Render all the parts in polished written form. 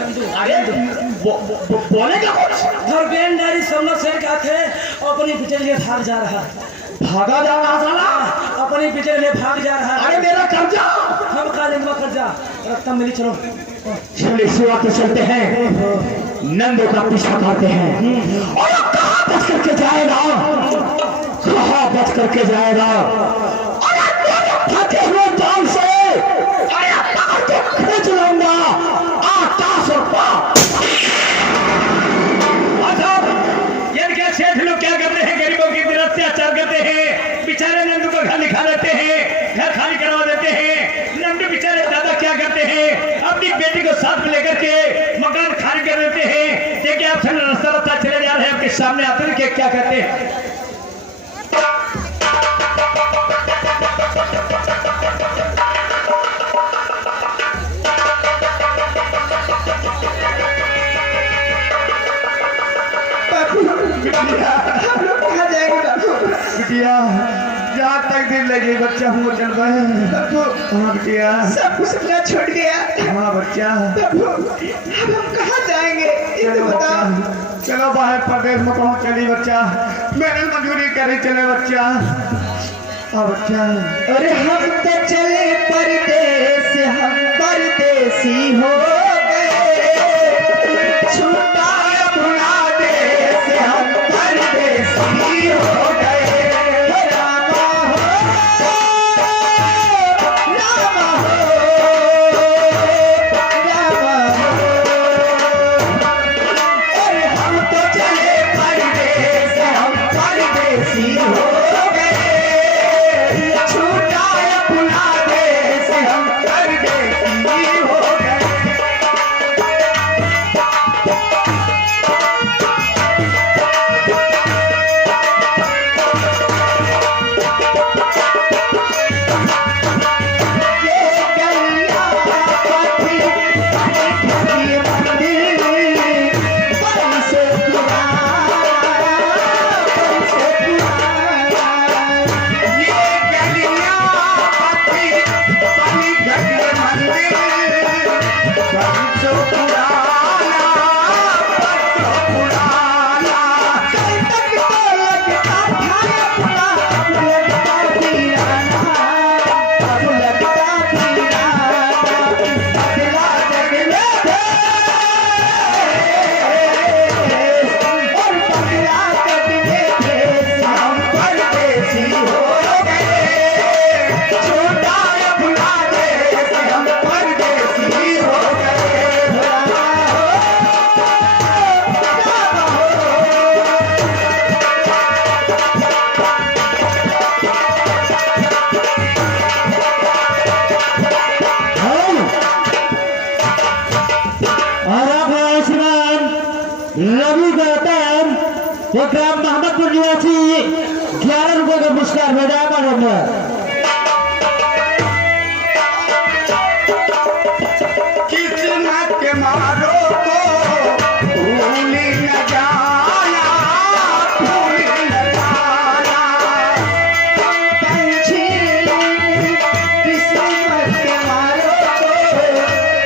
अरे बोलेगा कुछ? धर्मेंद्र सोना से क्या थे अपनी बेटे लिए भाग जा रहा भागा जा रहा साला। अपनी बेटे लिए भाग जा रहा। अरे मेरा कर्जा हम का लेंगे कर्जा रत्ता मिली। चलो चले सेवा तो चलते हैं, नंदो का पीछा करते हैं। और कहाँ बच करके जाएगा, कहाँ बच करके जाएगा? फटे हुए जाल से खींच लूंगा आकाश और पाप। ये क्या सेठ लोग क्या करते हैं, गरीबों की तरफ से अत्याचार करते हैं। बेचारे नंदू को घर दिखा देते हैं, घर खाली करवा देते हैं। नंदू बेचारे दादा क्या करते हैं, अपनी बेटी को साथ में लेकर के मकान खाली कर देते हैं। देखिए आप रास्ता रास्ता चले जा रहे हैं, आपके सामने आते हैं क्या कहते हैं। बिटिया जहाँ तक दिन लगे बच्चा हुआ चल रहे हाँ बिटिया सब कुछ अपना छोड़ गया। हाँ बच्चा अब हम कहाँ जाएंगे ये तो बताओ। चलो बाहर प्रदेश में पहुँच चली बच्चा, मेरे मजदूरी करे चले बच्चा। हाँ बच्चा। अरे हम तो चले परदेस, हम परदेसी हो गए। छूटा अपना देश, हम परदेसी हो गए। रामा हो, रामा हो, रामा हो। अरे हम तो चले परदेस, हम परदेसी हो गए। छूटा अपना देश, हम परदेसी हो गए। रवि गौतम ग्राम मोहम्मदपुर निवासी 11 रुपए का पुरस्कार भेजा मानव। किस्मत के मारो को भूल न जाना, भूल न जाना। पंछी किस्मत के मारो को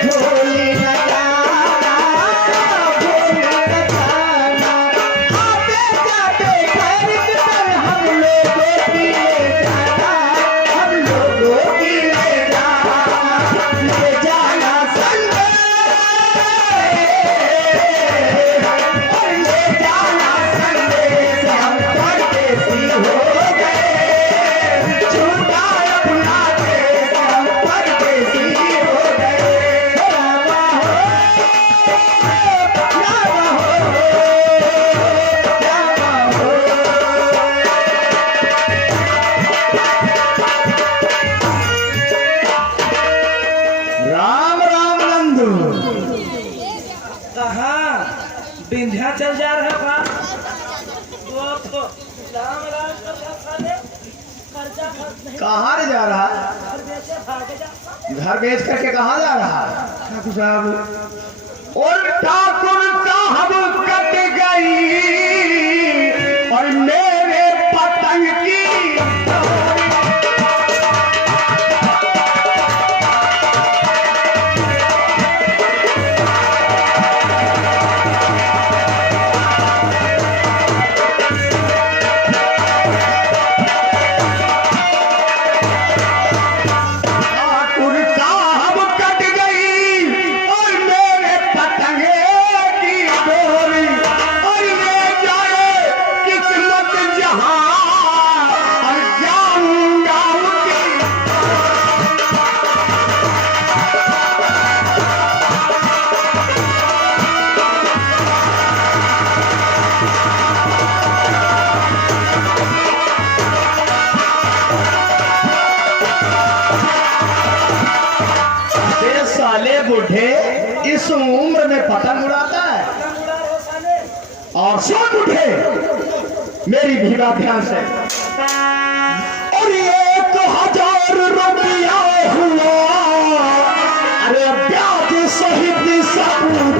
भूल न जाना, भूल न जाना। आते जाते खैर कर हम लोगों की ले जाना, हम लोगों की ले जाना संग। और ले जाना संदेश, हम परदेसी हो गए। छूटा अपना देश, हम परदेसी हो गए। रामा हो, रामा हो, राम राम नंदू। कहाँ विंध्याचल जा रहा था। राम राम कहाँ रे जा रहा? घर बेच करके कहाँ जा रहा? ठाकुर साहब और ठाकुर साहब कट गई और मेरे पतंग की उम्र में पतंग उड़ाता है। और सुन उठे मेरी भीगा ध्यान से, और 1,000 रुपया हुआ, अरे ब्याज सहित सबूत।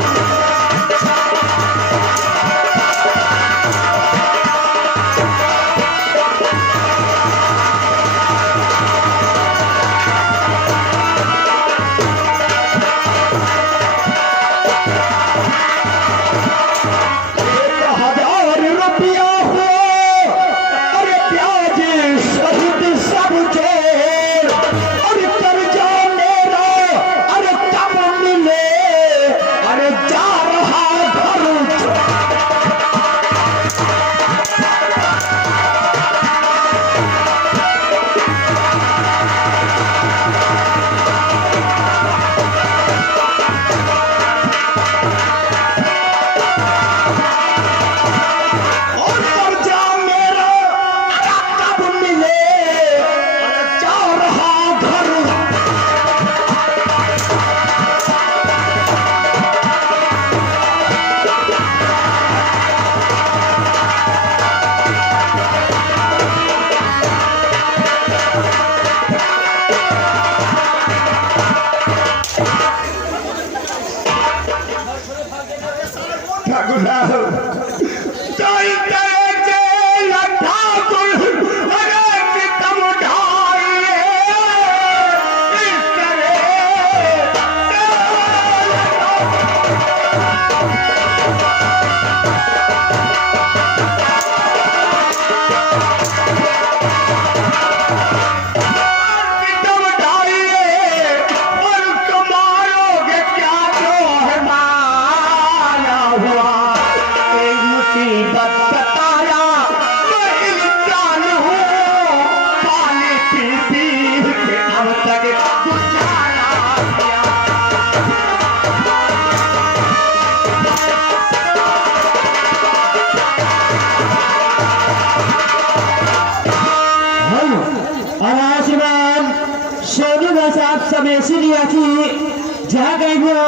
जहाँ कहीं भी हो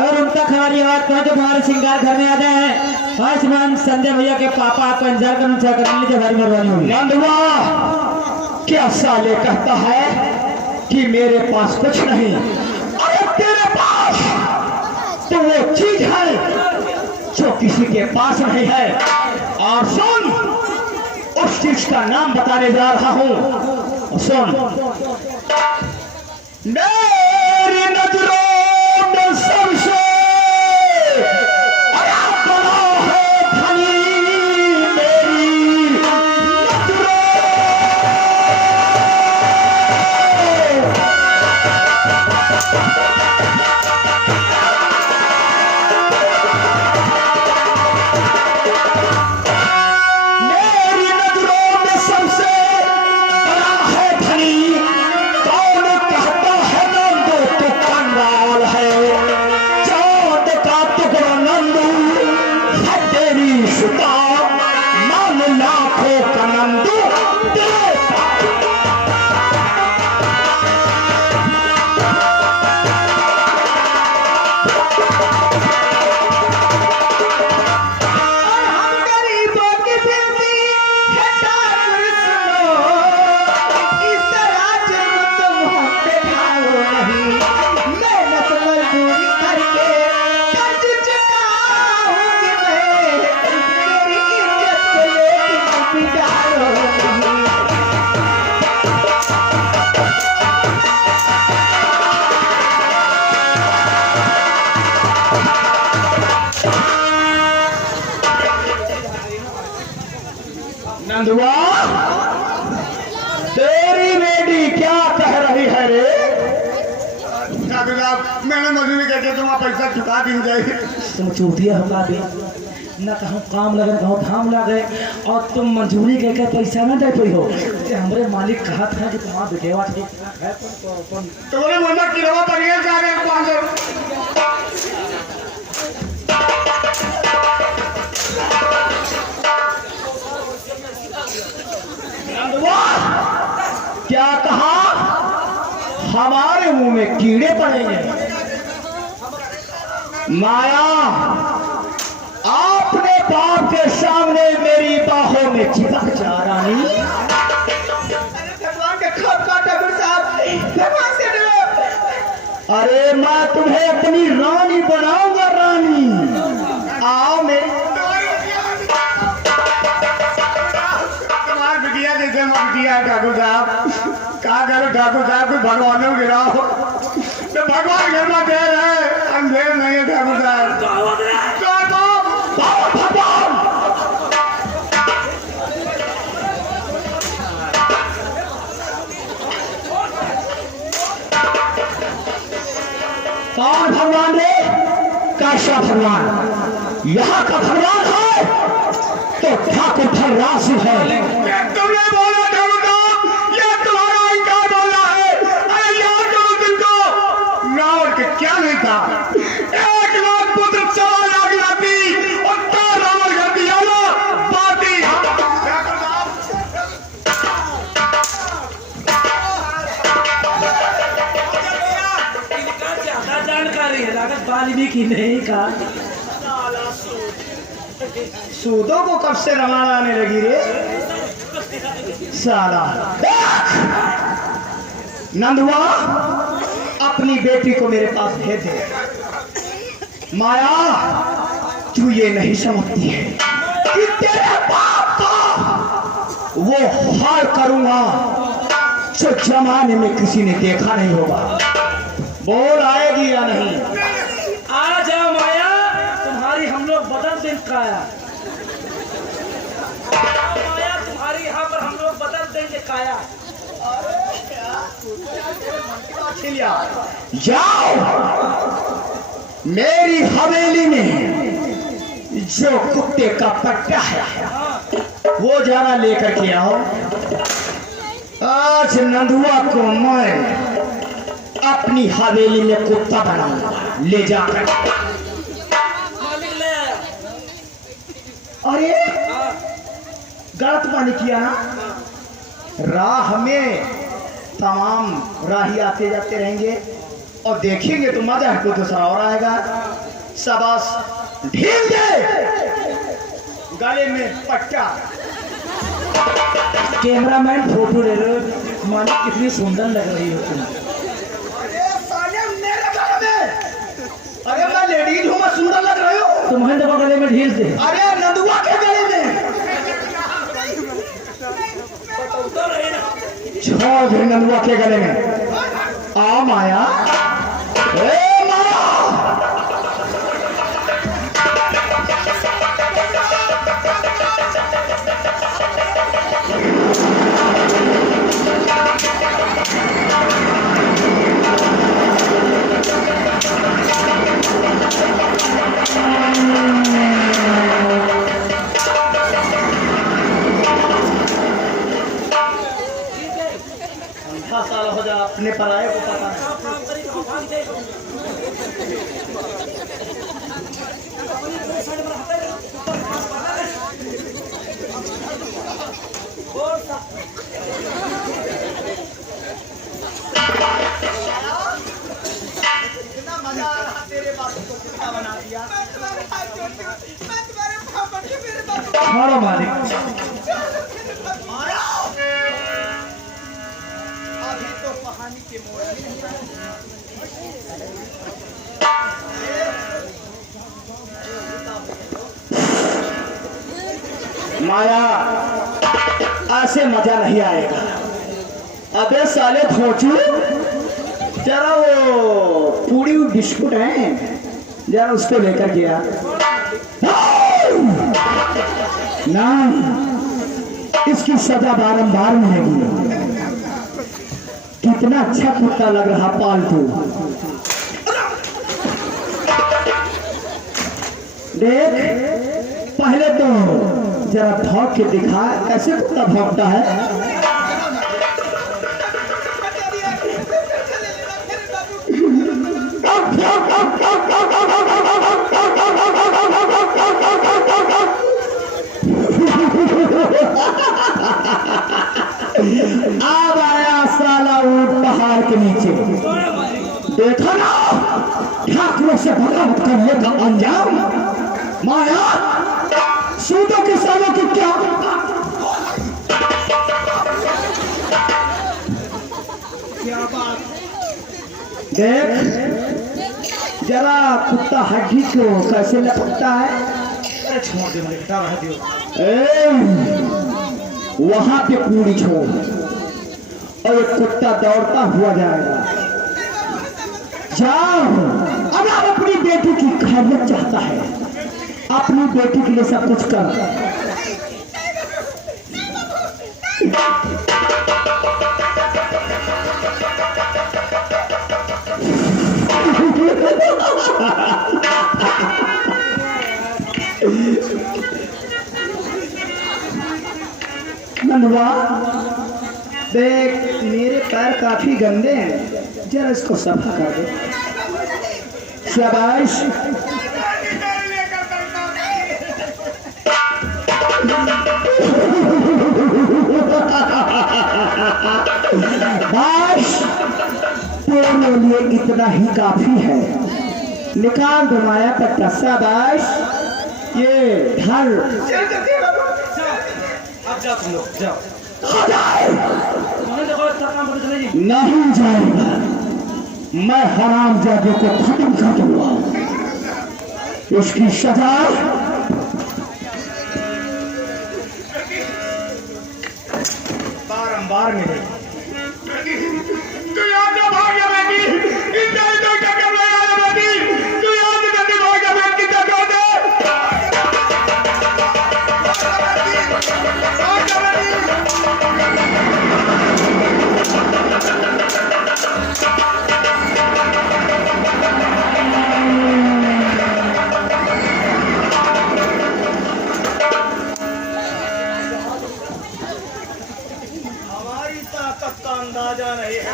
और उनका हमारी बात कहो तो हमारे श्रृंगार घर में आ जाए। आयुष्मान संजय भैया के पापा आपका इंतजार करना चाह करने लीजिए, हमारी मेहरबानी होगी। नंदवा क्या साले कहता है कि मेरे पास कुछ नहीं, अरे तेरे पास तो वो चीज है जो किसी के पास नहीं है। और सुन, उस चीज का नाम बताने जा रहा हूं। सुन, मेरी नजरों में सबसे बड़ा है धनी, मेरी नजरों। मेरी नजरों में सबसे बड़ा है धनी, कौन कहता है नंदू तो कंगाल है, चांद का टुकड़ा नंदू है तेरी सुता, मान लाखों का नंदू तेरे नंदुआ, तेरी बेटी क्या कह रही है रे? डॉक्टर साहब, मैंने मजदूरी करके तुम्हारा पैसा चुका दी जाएगी। तुम चूतिया हका दे न, कहूँ काम लगे कहूँ धाम लगे, और तुम मंजूरी के पैसा न दे पाई हो। हमारे मालिक कहा था कि तुम्हारा बेटेवा ठीक है, तो बोले मुन्ना किरवा परियर जा रहे क्या कहा? हमारे मुंह में कीड़े पड़ेंगे। माया आपने बाप के सामने मेरी बाहों में चिपक जा रानी। भगवान का खौफ का ठाकुर साहब, भगवान से डरो। अरे मैं तुम्हें अपनी रानी बनाऊंगा रानी। आओ मेरी तुम्हारा बिटिया जैसे मत दिया ठाकुर साहब। क्या करो ठाकुर साहब, कोई भगवान को गिराओ तो भगवान घर में देर है, अंधेर नहीं है ठाकुर साहब। भगवान कौन भगवान रे? कैसा भगवान? यहाँ का भगवान है तो ठाकुर धनराज है। तुमने बोला ठाकुर साहब, ये तुम्हारा इंकार बोला है। अरे यार करो तुमको, रावण के क्या नहीं था? 1 लाख पुत्र 4 लाख लाती और 4 रावण घर दिया ना बाती। ज्यादा जानकारी है लागत वाल्मीकि नहीं का। सूदों को कब से रवाना आने लगी रे साला। नंदुआ अपनी बेटी को मेरे पास भेज दे। माया तू ये नहीं समझती है कि तेरे बाप का वो हाल करूंगा जो जमाने में किसी ने देखा नहीं होगा। बोल आएगी या नहीं? आ जाओ माया, तुम्हारी हम लोग बदल दें काया। माया तुम्हारी यहाँ पर हम लोग बदल देंगे काया। जाओ मेरी हवेली में जो कुत्ते का पट्टा है वो जरा लेकर के आओ। आज नंदुआ को मैं अपनी हवेली में कुत्ता बनाऊंगा। ले जाकर मालिक ले आया। अरे गलत पानी किया ना। राह में तमाम राही आते जाते रहेंगे और देखेंगे तो मजा है, कोई दूसरा और आएगा। शाबाश ढील दे गले में पट्टा। कैमरामैन फोटो ले लो। मालिक कितनी सुंदर लग रही हो तुम। अरे मैं लेडीज हूँ, मैं सुंदर लग रही हूँ। तुम्हारे तो गले में ढील दे। अरे नंदुआ के गले में छोड़ दे, नंदुआ के गले में। आ माया, ए माया। साल हो जा अपने पराये को पता नहीं। छोड़ो मालिक। माया ऐसे मजा नहीं आएगा। अबे साले भोंचू, जरा वो पूरी बिस्कुट है जरा उसको लेकर गया ना। इसकी सजा बारंबार मिलेगी। कितना अच्छा कुत्ता लग रहा पालतू। देख पहले तो जरा भौंक के दिखा कैसे कुत्ता भौंकता है। अब आया साला ऊंट पहाड़ के नीचे। देखा ना ठाकुरों से बर्बाद करने का अंजाम माया सूदों के सालों की क्या देख जरा कुत्ता हड्डी को कैसे लपकता है। अरे छोड़ दे मुझे, हटा रहा दियो। वहां पे पूरी छोड़ और एक कुत्ता दौड़ता हुआ जाएगा। जाओ अब आप अपनी बेटी की खैरियत चाहता है, अपनी बेटी के लिए सब कुछ कर। नंदवा देख मेरे पैर काफी गंदे हैं, जरा इसको सफा कर दे। शाबाश बाश तेरे लिए इतना ही काफी है। निकाल दो माया पट्टा। शाबाश ये ढल अब जाओ तुम लोग, जाओ। मैंने देखो इतना काम करके चले जी। नहीं जाएगा, मैं हरामजादे को खत्म कर दूंगा। उसकी सजा बारंबार मिले। तू याद ना भाग जा बेटी, इतना ही तो क्या कर रहा है बेटी, तू याद करके भाग जा बेटी, कितना कर दे। भाग जा हमारी ताकत का अंदाजा नहीं है।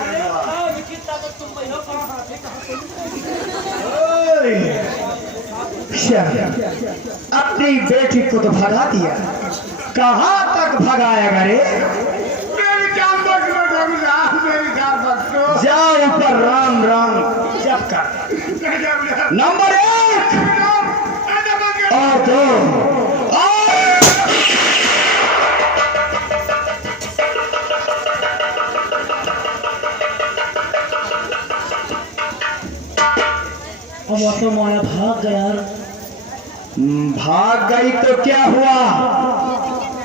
अपनी बेटी को तो भगा दिया, कहाँ तक भगाएगा रे? मेरी जान बख्श दो ठाकुर, मेरी जान बख्श दो। जाओ ऊपर राम राम जप कर। नंबर 1 और 2 अब तो माया भाग गया। भाग गई तो क्या हुआ,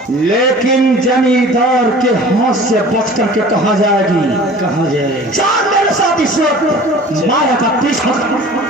लेकिन जमींदार के हाथ से बच करके कहाँ जाएगी? कहाँ जाएगी? चल मेरे साथ इस वक्त माया का पीछा कर।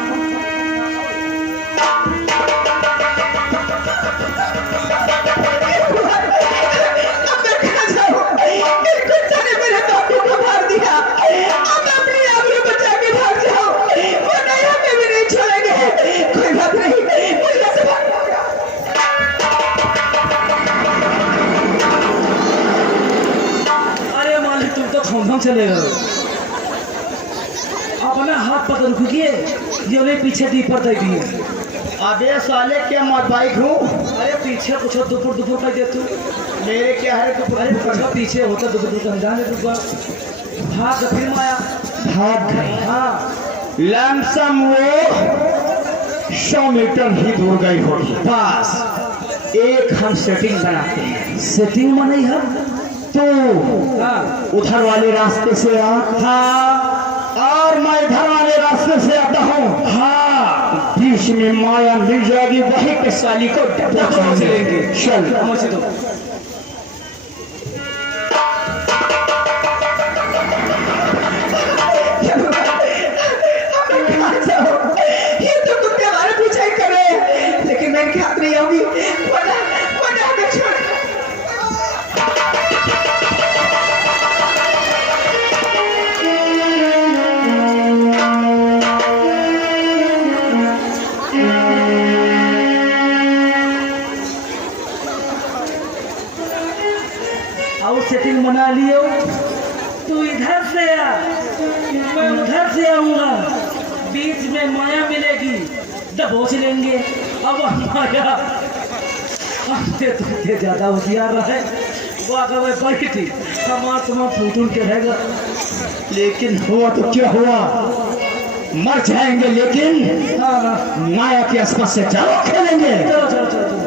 हम चले गए। अपना हाथ पकड़ खुकिए, ये उन्हें पीछे दीपर दे दिए। अबे साले क्या मत बाइक हूँ? अरे पीछे कुछ दुपुर दुपुर कर दे तू। मेरे क्या है दुपुर? अरे कुछ पीछे होता दुपुर दुपुर जाने दूंगा। भाग फिर माया भाग गई। हाँ लमसम वो 100 मीटर ही दूर गई होगी। बस एक हम सेटिंग बनाते हैं। सेटिंग में नहीं है तो हाँ। उधर वाले रास्ते से आ। हाँ और मैं इधर वाले रास्ते से आता हूँ। हाँ बीच में माया मिल जाएगी, वहीं पे साली को पहुंच लेंगे। चल पहुंच दो। ये तो कुत्ते हमारे पूछा ही करे, लेकिन मैं ख्याल नहीं आऊंगी। सेटिंग बना लियो। तू इधर से आ, मैं उधर से आऊंगा, बीच में माया मिलेगी, दबोच लेंगे। अब माया हमसे तुमसे ज्यादा होशियार है, वो अगर बड़ी थी हमारा तुम्हारा फूटून के रहेगा। लेकिन हुआ तो क्या हुआ? मर जाएंगे लेकिन माया के आसपास से चलो खेलेंगे। चलो चलो चलो चलो।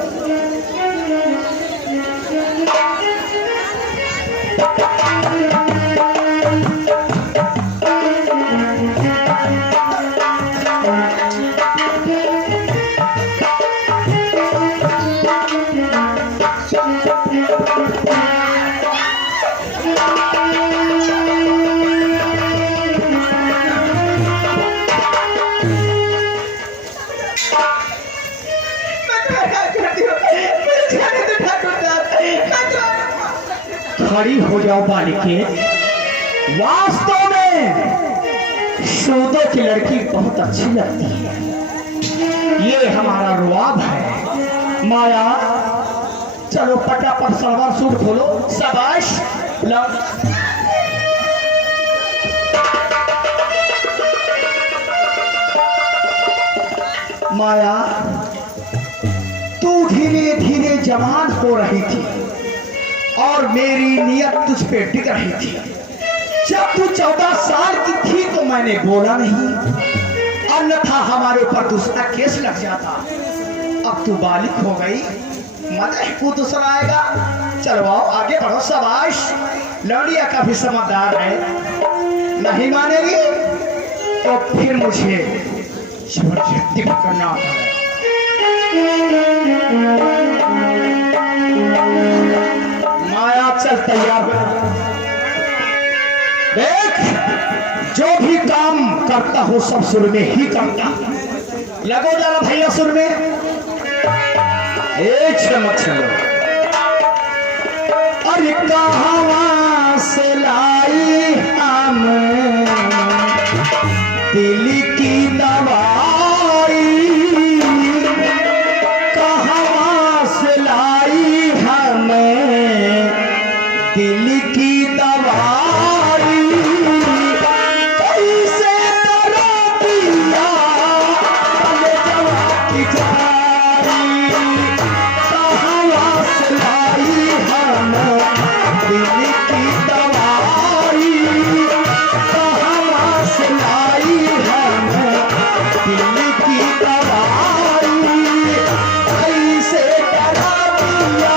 खड़ी हो जाओ बालिके। वास्तव में सूदो की लड़की बहुत अच्छी लगती है। ये हमारा रुआब है। माया चलो पटापट सलवार सूट खोलो। शाबाश ला- माया तू धीरे धीरे जवान हो रही थी और मेरी नियत तुझ पे टिक रही थी। जब तू 14 साल की थी तो मैंने बोला नहीं, अन्यथा हमारे ऊपर दूसरा केस लग जाता। अब तू बालिक हो गई, मजा को दूसरा आएगा। चलो आओ आगे बढ़ो। शाबाश लौड़िया का भी समझदार है। नहीं मानेगी तो फिर मुझे जबरदस्ती करना है। माया चल तैयार हो। देख जो भी काम करता हो सब सुर में ही करता। लगो जरा भैया सुर में। एक चलो अरे कहाँ से लाई हम दिल की दवाई, कहाँ से लाई हमें दिल की दवाई, कैसे करो दिया ये जवा की जारी, कहाँ से लाई हमें दिल की दवाई, कहाँ से लाई हमें दिल की दवाई, कैसे करो दिया।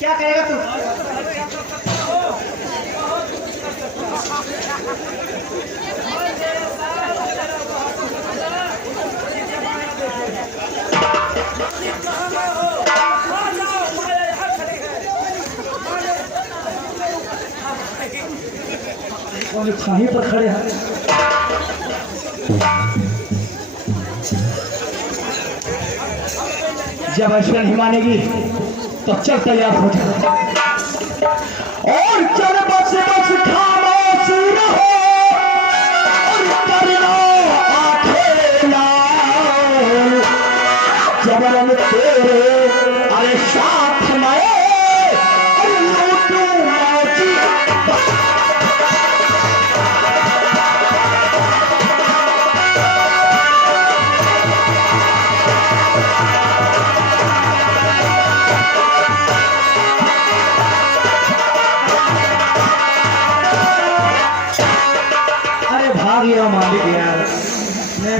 क्या कहेगा तू? खाही पर खड़े हैं। जब ऐसा नहीं मानेगी तो चल तैयार हो जा और चल बस बस खामोश रहो और करना आंखें लाओ जबरन तेरे अरे साथ में और लूटूं मौजी।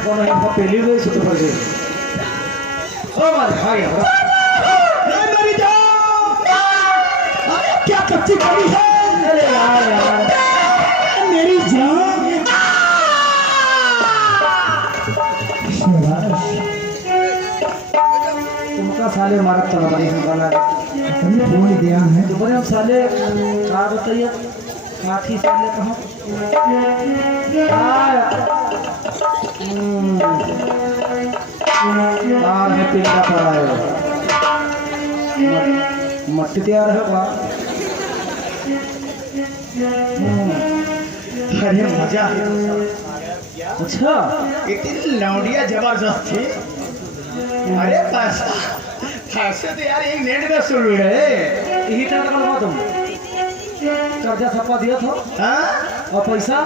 कौन है पहली गई सुत पर गई ओ मालिक आ गया मेरी जान अरे क्या कच्ची कमी है अरे यार मेरी जान तुमका साले मारा तलवारी हम बना तुमने बोल दिया है तुम्हारे हम साले क्या बताइए काठी साले कहाँ है पिंडा पड़ा है मट्टी तैयार है बा अरे मजा अच्छा इतनी लौंडिया जबरदस्त थी। अरे पैसा पैसे तो यार एक नेट में सुन रहे यही तरह का लगा तुम कर्जा छपा दिया था हाँ? और पैसा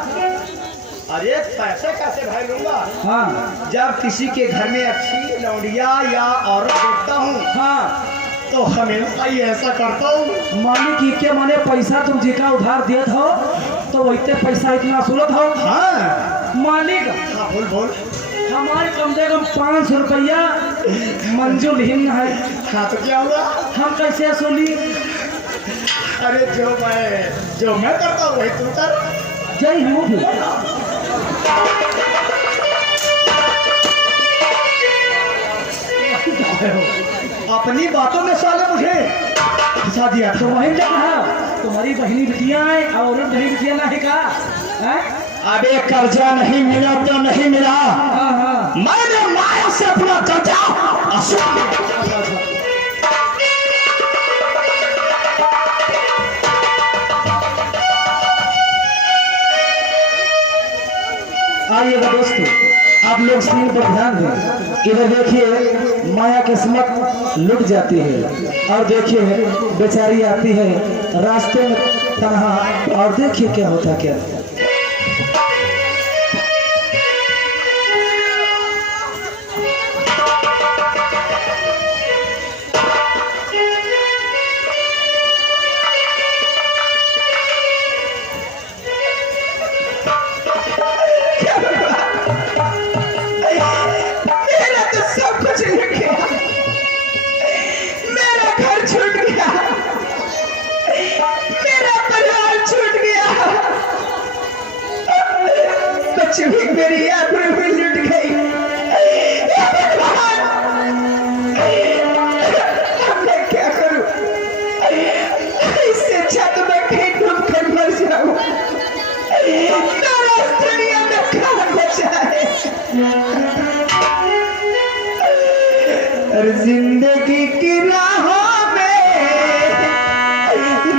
अरे पैसे कैसे भाई लूंगा हाँ जब किसी के घर में अच्छी लौंडिया या औरत देखता हूँ हाँ तो हमेशा ही ऐसा करता हूँ। मालिक की के माने पैसा तुम जिका उधार दिया था तो वैसे पैसा इतना सुलत हो हाँ मालिक हाँ बोल बोल हमारे कम से कम 500 रुपया मंजूर हिन है हाँ तो क्या हुआ? हम कैसे असूली अरे जो मैं करता हूँ वही तू कर। जय हिंद अपनी बातों में साले मुझे फंसा दिया तो वही क्या कहा तुम्हारी बहनी बिटिया है और बहनी बिटिया ना है का हैं? अबे कर्जा नहीं मिला तो नहीं मिला, हाँ हाँ मैंने माया से अपना कर्जा आइएगा दोस्तों आप लोग स्क्रीन पर ध्यान दें इधर देखिए माया किस्मत लुट जाती है और देखिए बेचारी आती है रास्ते में तनहा और देखिए क्या होता क्या मेरी आंखें भी लुट गई। मैं क्या करूं? इससे अच्छा तो मैं कहीं डूब कर मर जाऊं। मेरा इस दुनिया में कौन बचा है? और जिंदगी की राहों में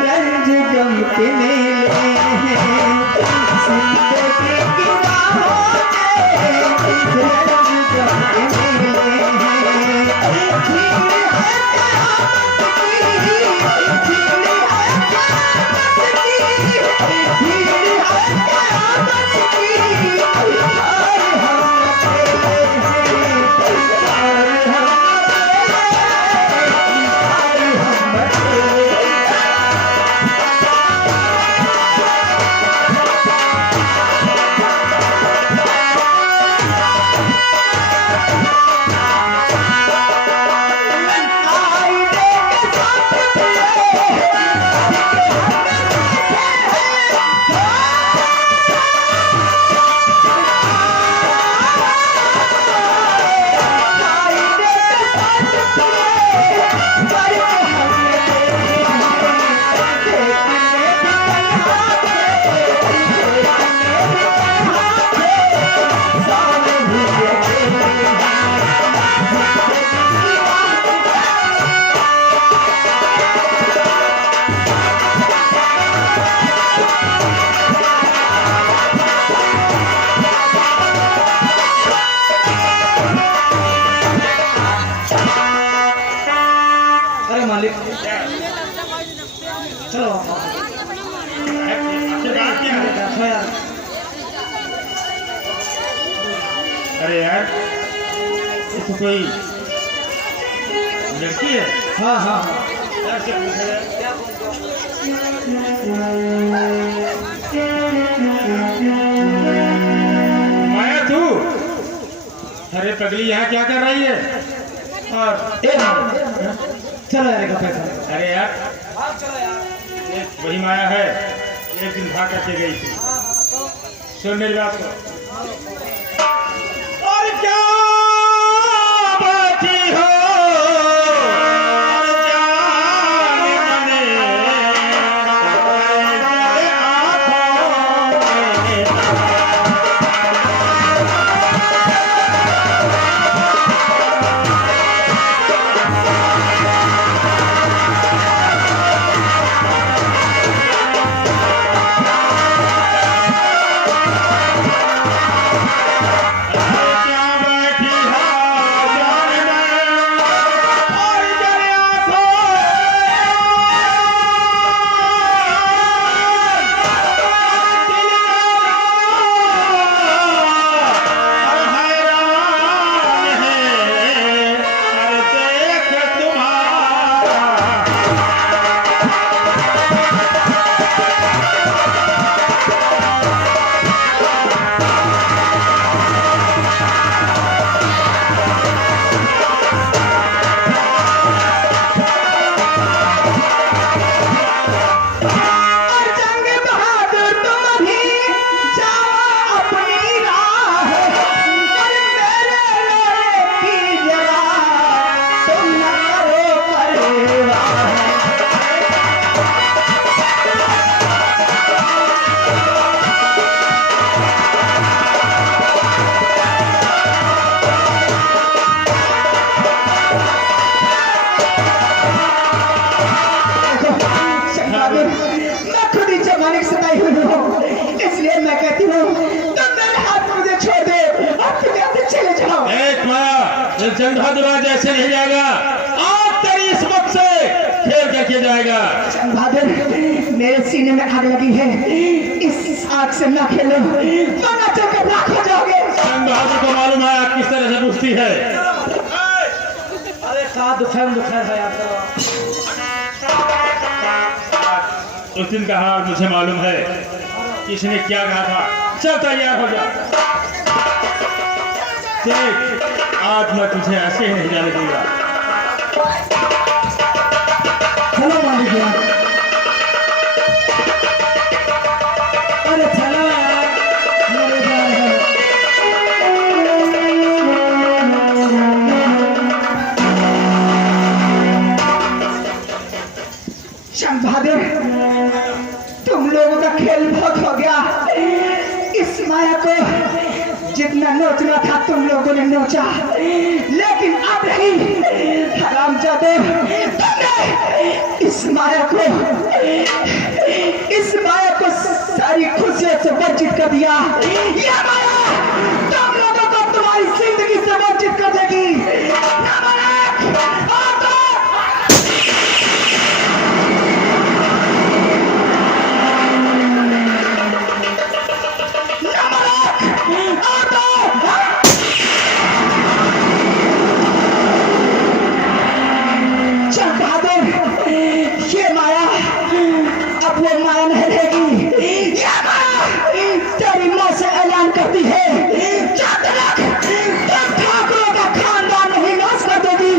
रंज गम के मेले जिंदगी की राहों में रंज गम के चलो अरे यार ये तो कोई लड़की है। हाँ हाँ यार क्या पूछा माया तू अरे पगली यहाँ क्या कर रही है? और चलो यार का पैसा। अरे यार ये वही माया है, एक दिन भाग करके गई थी। सुन मेरी बात को। और क्या बैठी हो इसलिए मैं कहती हूँ तुम मेरे हाथ मुझे छोड़ दे और तुम यहाँ से चले जाओ। एक माया, ये जंगा दुराज ऐसे नहीं जाएगा। आज तेरी इस वक्त से खेल करके जाएगा। बहादुर, मेरे सीने में आग लगी है, इस आग से ना खेलो वरना चलकर राख हो जाओगे। बहादुर को मालूम है आग किस तरह से बुझती है। अरे का दुखन है यार। उस दिन का हाल मुझे मालूम है, किसने क्या कहा था। चल तैयार हो जा। देख आज मैं तुझे ऐसे ही नहीं जाने दूंगा। चलो मालिक यार, अरे चलो यार, मेरे जान है। शंख बहादुर, तुम लोगों का खेल बहुत हो गया। इस माया को जितना नोचना था तुम लोगों ने नोचा, लेकिन अब नहीं। हरामजादे, तुमने इस माया को सारी खुशियों से वंचित कर दिया। यह माया तुम लोगों को तुम्हारी जिंदगी से वंचित कर देगी। ये माया अब वो माया नहीं रहेगी। ये माया तेरी माँ से ऐलान करती है, जब तक तुम ठाकुरों का खानदान नहीं नाश कर देगी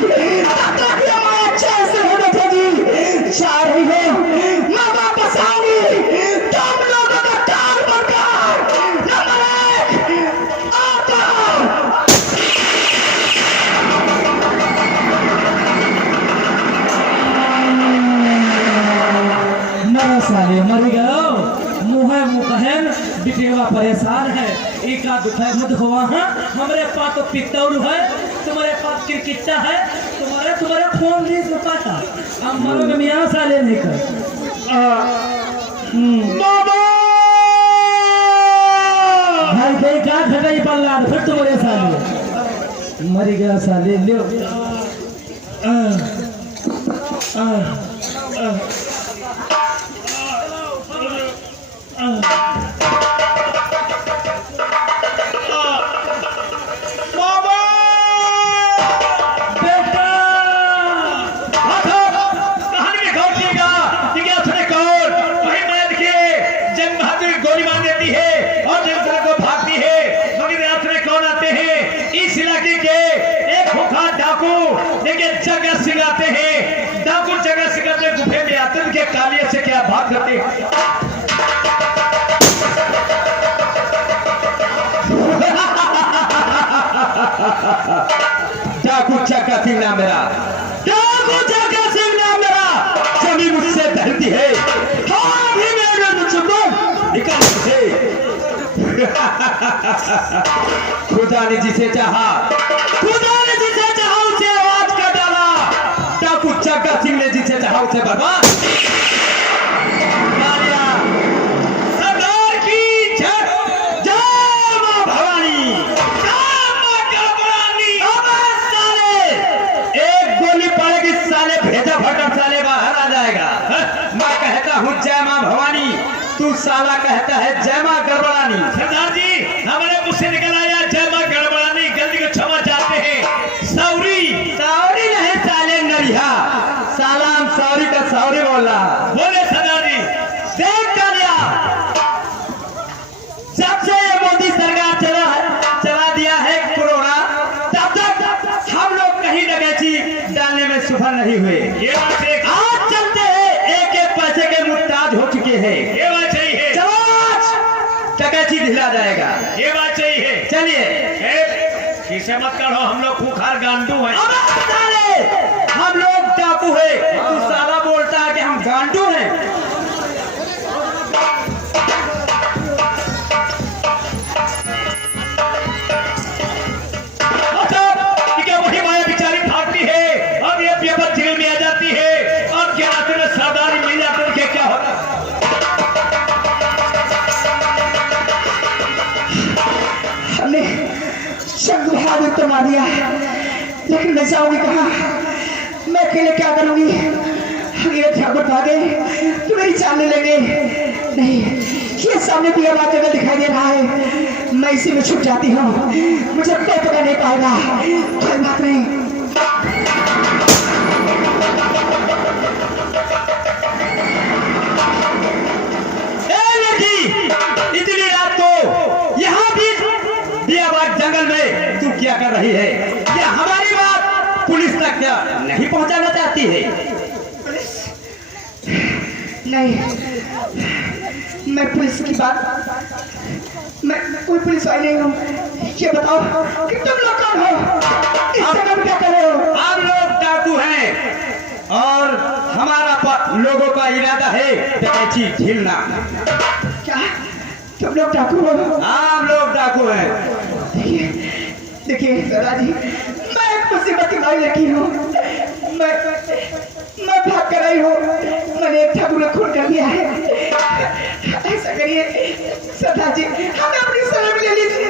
तब तक ये माया चैन से नहीं बैठेगी। जा रही हो, मैं वापस आऊंगी। तुम लोगों का टाल बनकर नंबर 1 आता। साले मर गयो, मुँह मुकहन बिटेवा परेशान है। एक आध दुखा मत हुआ है। हमारे पास तो पित्तौल है, तुम्हारे पास किरकिट्टा है। तुम्हारे फोन नहीं सुन पाता। हम मरोगे मियाँ साले लेकर। भाई कहीं क्या खटाई पल्ला फिर तुम्हारे साले मर गया साले। लो इस इलाके डाकू देखिए जगह सिखाते हैं, डाकू जगह सिखाते गुफे में आते हैं, देखिए कालिया से क्या भाग करते हैं। डाकू चक्का सिंह नाम मेरा, डाकू चक्का सिंह नाम मेरा। जमी मुझसे धरती है, हाँ भी मेरे मुझको निकाल से। खुदा ने जिसे चाहा, खुदा ने जिसे चाहा उसे आवाज कर डाला। डाकू चक्का सिंह ने जिसे चाहा उसे बर्बाद। सरदार की जय, जय मां भवानी, जय मां गड़बड़ानी। साले एक गोली पड़ेगी, साले भेजा भटक साले बाहर आ जाएगा। मैं कहता हूँ जय मां भवानी, तू साला कहता है जय मां गड़बड़ानी। सरदार जी हमारे मुंह से निकल आया जय मां गड़बड़ानी, गलती को क्षमा चाहते हैं। सॉरी, सॉरी नहीं साले नरिया, साला हम सॉरी का सॉरी बोला। बोले सरदार जी। देख कर लिया, जब से ये मोदी सरकार चला दिया है कोरोना, तब तक हम लोग कहीं डकैती डालने में सफल नहीं हुए। ये बात है, आज चलते हैं एक एक पैसे के मुहताज हो चुके हैं। ये बात सही है, चलो डकैती ढिला जाएगा। ये बात सही है। चलिए किसे मत करो, हम लोग खूंखार गांडू हैं। अब साले हम लोग डाकू है, तू साला बोलता है कि हम गांडू हैं। क्या वही माया बिचारी भागती है और ये बेबस जेल में आ जाती है और क्या आते में सरदारी मिल जाते हैं, क्या होता। हमने शंख बहादुर तो मार दिया, लेकिन मैं जाऊंगी कहाँ? मैं अकेले क्या करूंगी? अगर ठाकुर भागे तो मेरी जान ले लेंगे। नहीं, ये सामने भी अब जगह दिखाई दे रहा है, मैं इसी में छुप जाती हूँ, मुझे कोई पकड़ नहीं पाएगा। कोई बात नहीं। इतनी रात को यहाँ भी दियाबाद जंगल में तू क्या कर रही है? क्या हमारी बात पुलिस तक क्या नहीं पहुंचाना चाहती है? नहीं, मैं पुलिस की बात, मैं कोई पुलिस वाली नहीं हूँ। ये बताओ कि तुम लोग कौन हो? इस जगह में क्या कर रहे हो? हम लोग डाकू हैं और हमारा लोगों का इरादा है डकैती झीलना। क्या तुम लोग डाकू हो? हम लोग डाकू हैं। देखिए सरदार जी, मैं एक मुसीबत की मारी लगी हूँ। मैं भाग कर आई हूँ, मैंने एक ठाकुर को खून कर दिया है। ऐसा करिए सरदार जी, हमें अपनी शरण ले लीजिए।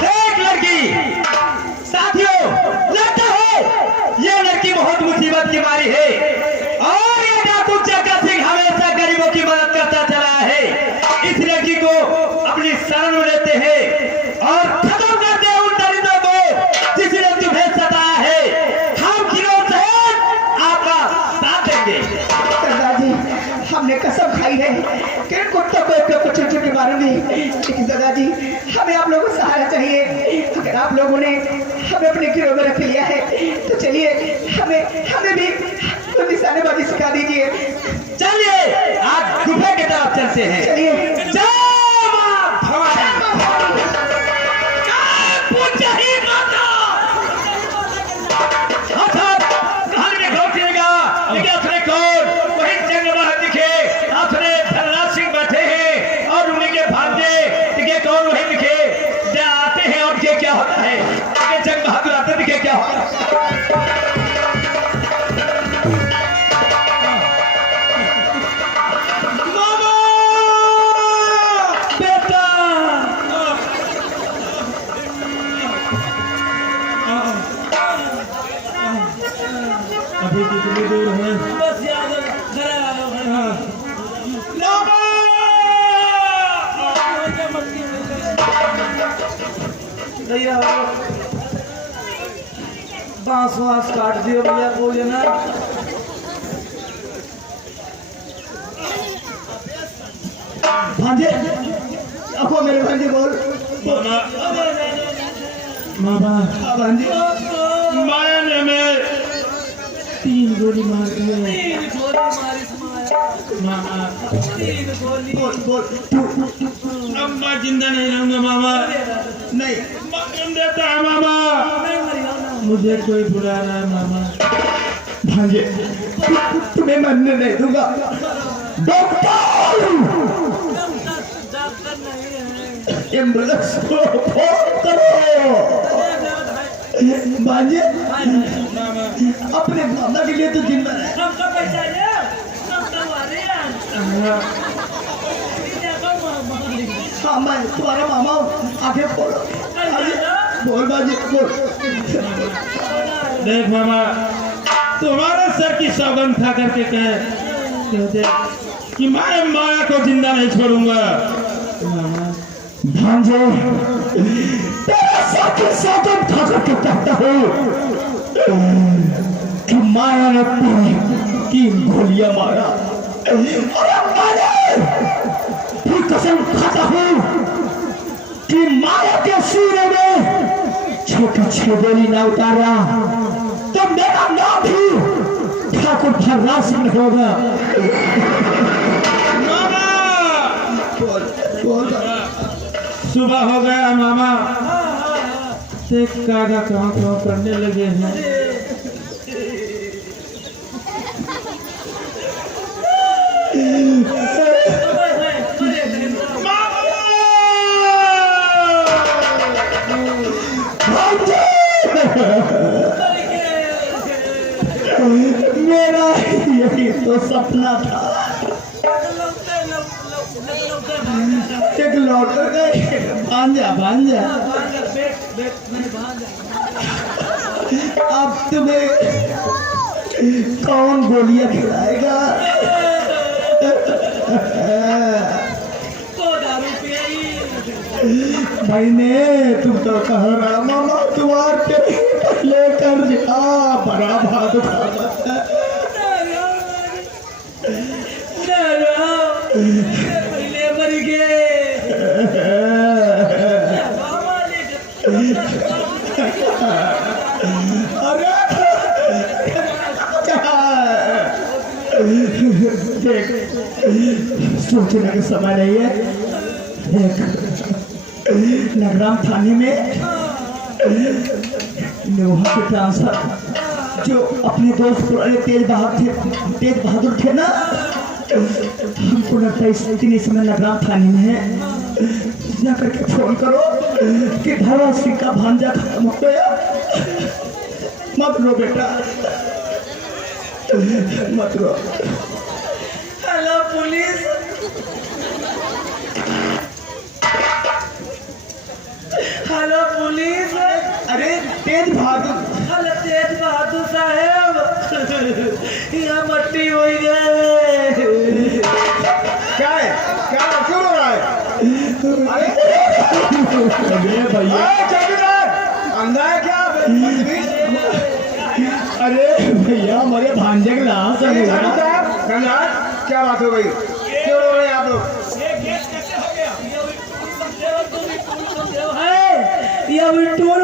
देख लड़की, साथियों, लगता है ये लड़की बहुत मुसीबत की मारी है और ये डाकू चक्का सिंह हमेशा गरीबों की मदद करता चला है। इस लड़की को अपनी शरण में लेते हैं और खत्म करते हैं उन दरिंदों को जिसने तुम्हें सताया है। हम किलों सहित आपका साथ देंगे। सरदार जी, हमने कसम खाई है कि कुत्तों को छुट्टी के बारे में, लेकिन सरदार जी हमें आप लोगों को सहारा चाहिए। अगर आप लोगों ने हमें अपने गिरोह में रख लिया है तो चलिए हमें भी कुछ निशानेबाजी सिखा दीजिए। चलिए आज गुफे की तरफ चलते हैं। चलिए। जय मां भवानी। कहानी में घोटिएगा, लेकिन अपने कौन वही जंग बाहर दिखे, अपने धनराज सिंह बैठे हैं और उन्हीं के भांजे दिखे, कौन वही दिखे आते हैं और ये क्या होता है, ये जंग बहादुर आते दिखे क्या होता है। अभी कितनी दूर है? बस याद घर आ बांस वांस काट दियो भैया को ये ना। भांजे, अखो मेरे भांजे बोल। मामा हाँ भांजे माया ने मैं 3 गोली मार दी है। 3 गोली मारी मामा 3 गोली। बोल बोल अब मैं जिंदा नहीं रहूंगा मामा। नहीं मालूम देता है मामा। मुझे कोई बुला रहा है मामा। भांजे तुम्हें मरने नहीं दूंगा। डॉक्टर डॉक्टर नहीं है। एम्बुलेंस को फोन करो। भांजे अपने मामा के लिए तो जिंदा है। हमको पैसा दे। डॉक्टर वाले हैं। हाँ मैं तुम्हारा मामा हूँ। आगे बोलो बोल बाजी बोल। देख मामा, तुम्हारे सर की सौगंध खा करके कहते कि मैं माया को जिंदा नहीं छोड़ूंगा। भांजे तेरे सर की सौगंध खा करके कहता हूँ कि माया ने तुम्हें 3 गोलियां मारा और मैंने फिर कसम खाता हूँ कि माया के सीने में छोटी 6 गोली ना उतारा तो मेरा नाम भी ठाकुर फर्राज सिंह होगा। मामा बोल सुबह हो गया मामा। देख कागा कहाँ करने लगे हैं। मेरा यही तो सपना था। एक लौट गए। भांजा भांजा अब तुम्हें कौन गोलियां खिलाएगा? मैंने तुम तो कह रहा मामा तुम्हारे लेकर जा बड़ा भात पहले मर गए। अरे देख सोचने का समय नहीं है। देख नगराम थाने में लोहा के ट्रांसफर जो अपने दोस्त पुराने तेज बहादुर थे ना, हमको लगता है इतने समय नगराम थाने में है। जा करके फोन करो कि धरवा सिंह का भांजा खत्म हो गया। मत रो बेटा मत रो। Hello police. Hello police. अरे तेज बहादुर। हेलो तेज बहादुर साहब, यहाँ मट्टी हो गए। क्या है क्या क्यों रो रहा है? अरे भैया चौकीदार अंधा है क्या? अरे भैया हमारे भांजे के लाश है। क्या बात हो गई? क्यों रो रहे हैं आप लोग? ये बिट्टूर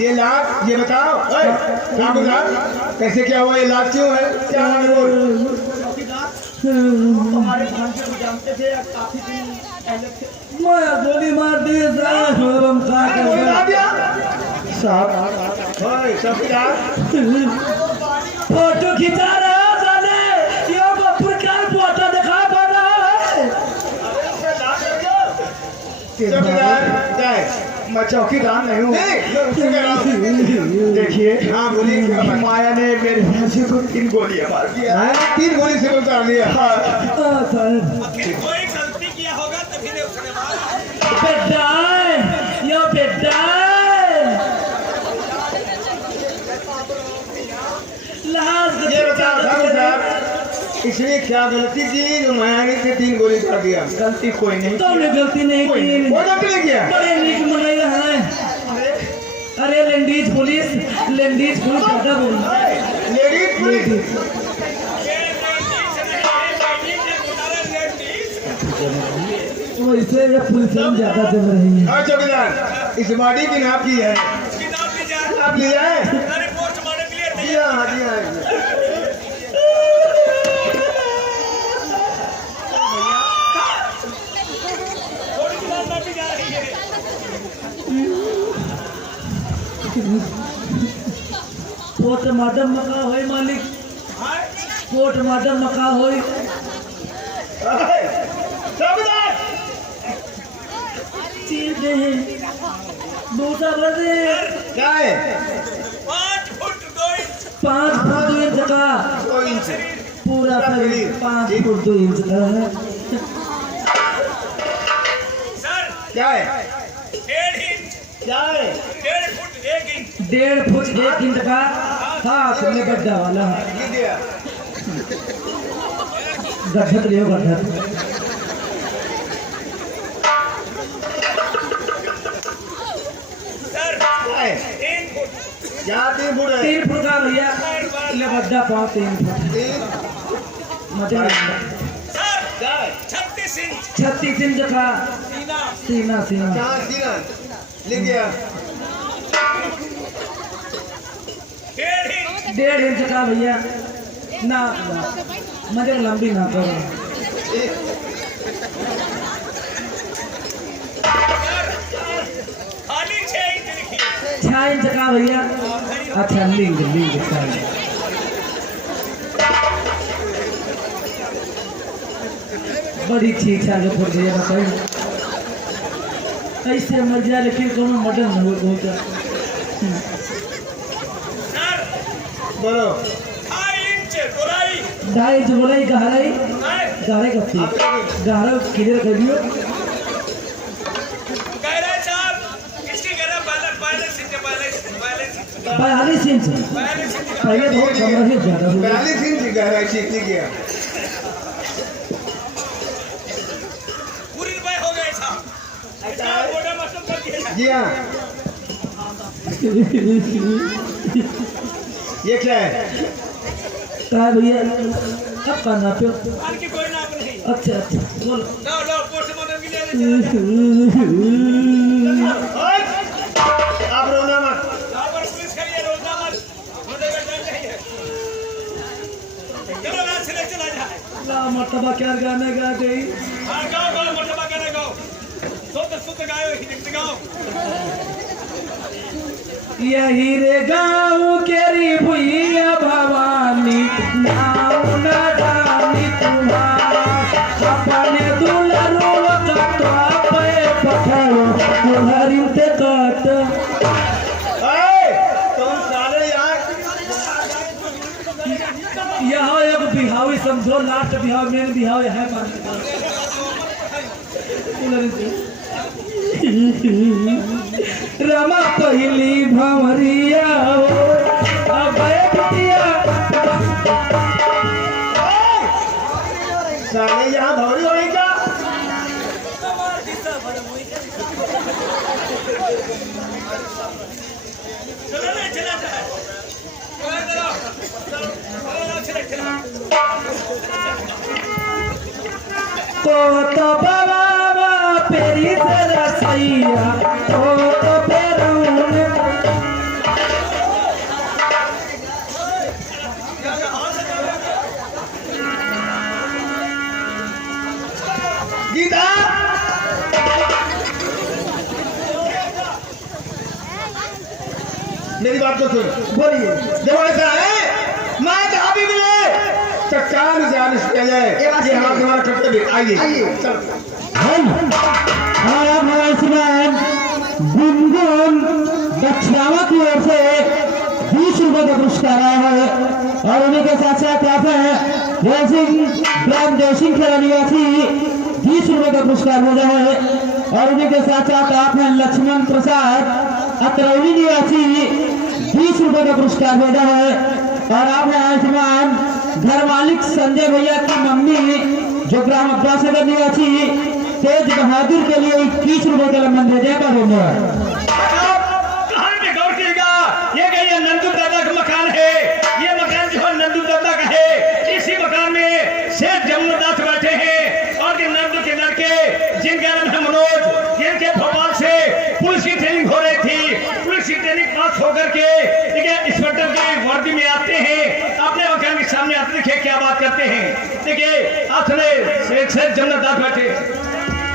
ये लाश ये बताओ कैसे क्या हुआ? ये लाश क्यों है? क्या हुआ? बोल। हमारे भांजे को जानते थे, काफी दिन पहले थे। मैं गोली मार दी साहब चौकीदार फोटो खिंचा रहे हो साले। ये प्रकार फोटो दिखा पा रहा है। चौकीदार क्या है? मैं चौकीदार नहीं हूँ। देखिए हाँ बोलिए। माया ने मेरे भांजे को 3 गोलियां मार दिया। 3 गोली से उतार दिया। कोई गलती किया होगा तभी उसने मारा। बेटा यो बेटा ये बताओ साहब इसने क्या गलती की जो माया ने 3 गोली कर दिया? गलती कोई नहीं। तुमने गलती नहीं कोई की। गलती नहीं किया। बड़े नीक मनाई रहा है। अरे लेडीज पुलिस ज्यादा बोल। लेडीज पुलिस वैसे ये पुलिस ज्यादा जम रही है। हाँ चौकीदार, इस बॉडी की नाप की है, इसकी नाप ली जाए। नाप लिया है। अरे पोस्टमार्टम के लिए जी हाँ जी हाँ। थोड़ी सी नाप नापी जा रही है। पोस्टमार्टम मका होई मालिक, पोस्टमार्टम मका होई। चौकीदार, चीज़ है दूसरा बजे क्या है? 5 फुट 2 इंच 5 फुट 2 इंच का 2 इंच। पूरा शरीर 5 फुट 2 इंच का है। सर क्या है? 1.5 इंच क्या है? 1.5 फुट 1 इंच 1.5 फुट 1 इंच का हाथ में गड्ढा वाला है। लिख दिया। गड्ढा लियो गड्ढा। सर क्या है? 3 फुट क्या 3 फुट है? 3 फुट का भैया ले गड्ढा पाओ 3 फुट 3 मजा आएगा। सर क्या है? 36 इंच 36 इंच का सीना सीना सीना 4 सीना लिख गया। 1.5 इंच 1.5 इंच का भैया ना मजे लंबी ना करो। खाली 6 इंच लिखिए 6 इंच का भैया। अच्छा लिंग लिंग सही। बड़ी ठीक है जो फुट भैया बताइए ऐसे मर जाए लेकिन कोनो मर्डर न हो होगा। सर बोलो। 2.5 इंच गोलाई 2.5 इंच बोलाई गहराई गहरे कथी गहरा क्लियर कर दियो। गहरा साहब किसकी गहरा 42 इंच 42 इंच 42 इंच पहले बहुत कम रही ज्यादा हो गया। 42 इंच गहराई ठीक लिख गया। पूरी रुपए हो गए साहब इसका बॉर्डर मतलब कर दिया जी हाँ। ये क्या है? कहा भैया अब करना पे। कान की कोई नाप नहीं अच्छा अच्छा बोलो। लो लो पोस्टमार्टम के लिए ओए! आप रोना मत। यहाँ पर पुलिस खड़ी है रोजना मत मुझे का डर नहीं है चलो रात से ले चला जाए ला मर्तबा क्या गाने गा दे। हाँ गाओ गाओ मर्तबा करे गाओ सुत गाओ ही निकल गाओ यही रे गाँव केरी भुइया भवानी नाम न जानी तुम्हारा अपने दुलरू कटवा पे पठाओ तुम्हारी ते कट। ओए! तुम सारे यहाँ एक बिहावी समझो लास्ट बिहाव मेन बिहाव है रमा पहली भंवरिया सारे यहाँ भौरी होई का? चलो ले चला जाए तो बाबा पेरी तेरा सैया तो पेरून गीता! मेरी बात तो सुन। बोलिए। जब ऐसा है मैं जहाँ भी मिले चट्टान जान किया जाए। ये हमारे हमारा कर्तव्य। आइए चल। हम गुनगुन दक्षिणावा की ओर से 20 रुपए का पुरस्कार आया है और उन्हीं के साथ साथ आप हैं जय सिंह ग्राम जय सिंह खेड़ा निवासी 20 रुपए का पुरस्कार मिला है और उन्हीं के साथ साथ आप हैं लक्ष्मण प्रसाद अतरौली निवासी 20 रुपए का पुरस्कार मिला है और आप हैं आयुष्मान घर मालिक संजय भैया की मम्मी जो ग्राम अब्बास नगर निवासी तेज बहादुर के लिए 21 रुपए का लंबन भेजा कर कहानी में गौर कीजिएगा ये कहिए नंदू दादा का मकान है ये मकान जो है नंदू दादा का है इसी मकान में शेख जमुनादास बैठे हैं और ये नंदू के लड़के जिनका नाम है मनोज, जिनके भोपाल से पुलिस की ट्रेनिंग हो रही थी। पुलिस की ट्रेनिंग पास होकर के देखिए इंस्पेक्टर की वर्दी में आते हैं, अपने वकील के सामने आते देखिए क्या बात करते हैं। देखिए आप सुने शेख जन्नत दास बैठे